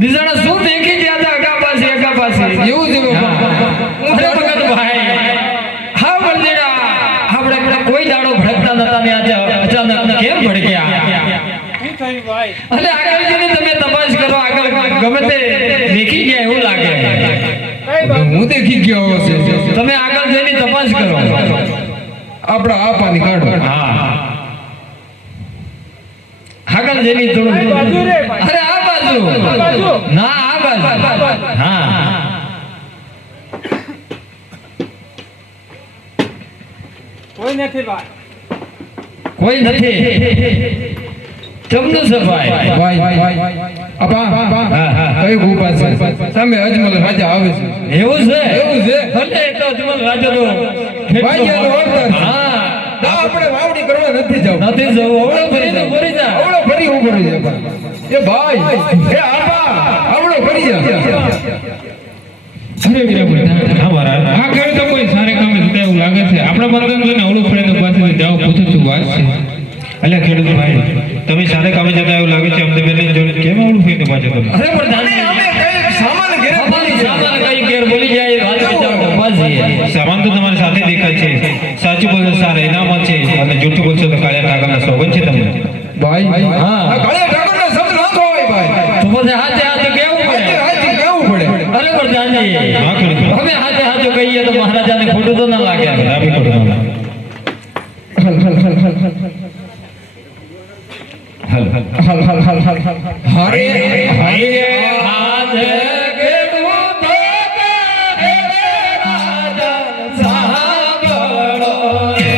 બીજાના શું દેખી ગયા હતા અગા પાસે એવું છે બાપા. હું તો ભગત ભાઈ હા બલદેડા આપણે કોઈ દાડો ભડકતા નતા ને આજે અચાનક કેમ ભડક્યા શું થયું ભાઈ? એટલે આગળ જઈને તમે તપાસ કરો આગળ ગમે તે દેખી ગયા એવું લાગે કઈ બાબત? હું દેખી ગયો છે. તમે આગળ જઈને તપાસ કરો આપણા આપાની કાઢો. હા આગળ જઈને થોડું કઈ બાજુ રે ભાઈ? અરે આ બાજુ આ બાજુ? ના આ બાજુ હા કોઈ નથી ભાઈ. કોઈ નથી ચમનું છે ભાઈ ભાઈ આપા કઈ ગોપા છે સામે અજમલ રાજા આવે છે. એવું છે એવું છે. ભલે એ તો અજમલ રાજાનો ભાઈ એનો અવતાર છે. હા તો આપણે વાવડી કરવા નથી જવું. નથી જવું ઓળો ભરીને ભરી જા આવડો ફરી ઉભો રહી જા. એ ભાઈ એ આપા આવડો ફરી જા. અરે વીરા હા મારા હા ખેડૂત તો કોઈ સારે કામે જતા એવું લાગે છે આપણા બંધન જોઈને અવળું પડે તો પાસે જાવ પૂછું છું વાત છે અલ્યા ખેડૂત ભાઈ તમે સારે કામે જતા એવું લાગે છે અમને બેને જોડે કેમ અવળું થઈને પાછો તમે અરે પણ અને અમે કઈ સામાન ઘરે અમારી સામાન કઈ ઘેર બોલી જાય વાત વિચાર પાછી સામાન તો તમારી સાથે દેખાય છે સાચું બોલશો સારા ઇનામત છે અને જૂઠું બોલશો તો કાળિયા ઠાકરના સોગન છે તમને ભાઈ હા. આ કાળિયા ઠાકોરના શબ્દ નાખો હોય ભાઈ. તો પછી હાથે હાથે કેવું પડે હાથી કેવું પડે. અરે પ્રધાનજી હા ખેડૂત હવે હાથે હાથે કહીએ તો મહારાજાને ખોટું તો ના લાગે બરાબર કરો હલ હલ હરે હરે હાથે કેવું તો કરે રાજા સાંભળો રે.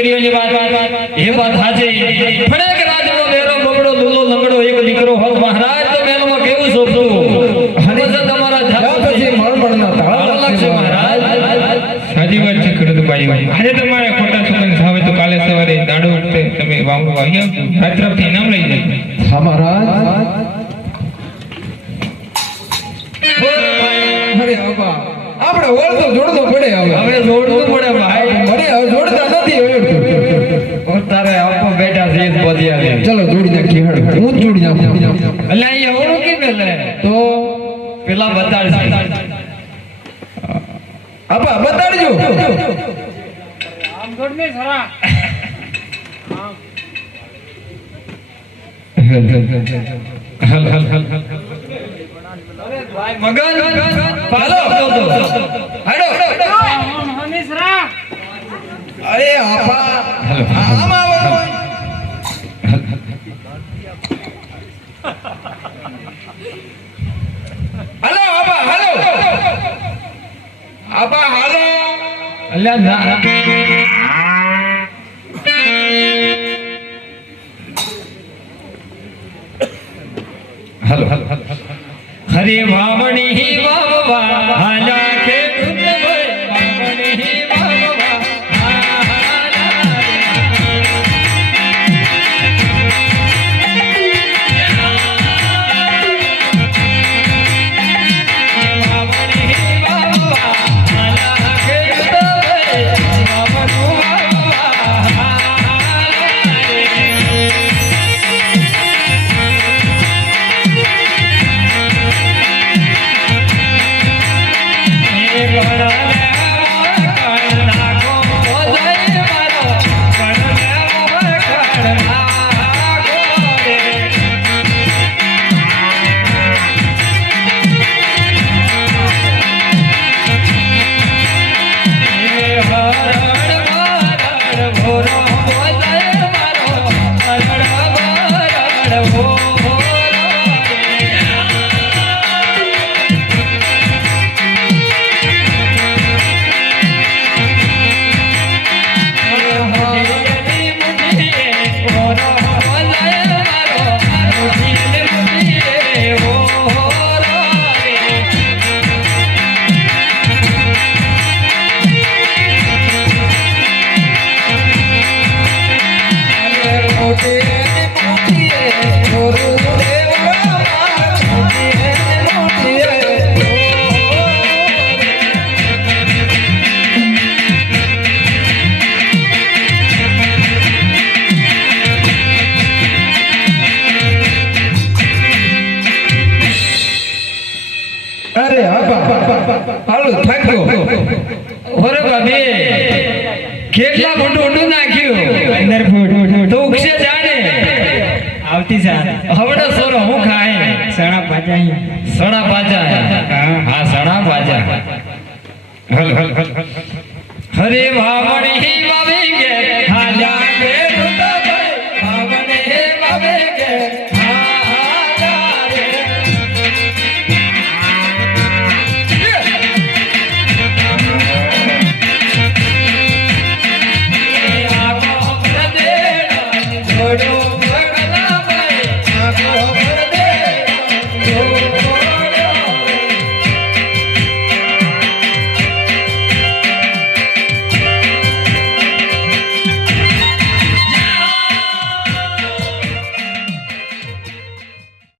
એ વાત સાચી. પણ એક રાજનો બેરો બગડો દુલો લંગડો એક દીકરો હોત મહારાજ કહી આવજો રાત તરફથી ઇનામ લઈ જજો હા મહારાજ અરે બાપા આપણે ઓળતો જોડતો પડે હવે હવે જોડવું પડે ભાઈ મને હવે જોડતા નથી હવે તારે આપો બેટા છે જ બધી આવે ચલો જોડી નાખીએ હેડ હું જ જોડી નાખું એટલે અહીંયા ઓળું કે પેલે તો પેલા બતાડશે આપા બતાડજો આમ જોડ ને સરા હલ હલ હલ હલ મગન પાલો હાડો હની સરા અરે આપા આમ આવો હાલો આપા હાલો આપા હાલો અલ્યા ના હલ હલ હલ હરે વાવણી વાવવા હાલા કે વાવણી વાવવા અરે આપા હાલો થાક્યો ઓરે બાબે કેટલા મોટું ઊંડું નાખ્યું અંદર ફૂટ તો ઉગશે જાણે આવતી સા હવડે સોરો હું ખાય સણા પાજા હા સણા પાજા હલ હલ હલ હલ હરે વાવણી